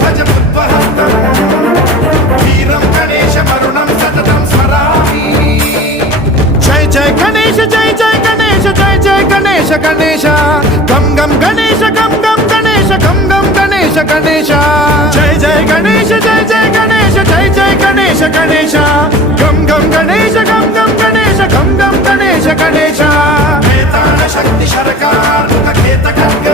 భజ బుద్వహస్తం వీరం గణేశ మరుణం సతతం స్మరామి. జై జై గణేశ జై జై గణేశ జై జై గణేశ గణేశ గం గం గణేశ గం గం గణేశ గం గం గణేశ గణేశ. జై జై గణేశ జై జై గణేశ జై జై గణేశ గణేశ గం గం గణేశ గం గం గణేశ గం గం గణేశ గణేశ. వేతాళ శక్తి శరకార్ ఖేత ఖడ్గ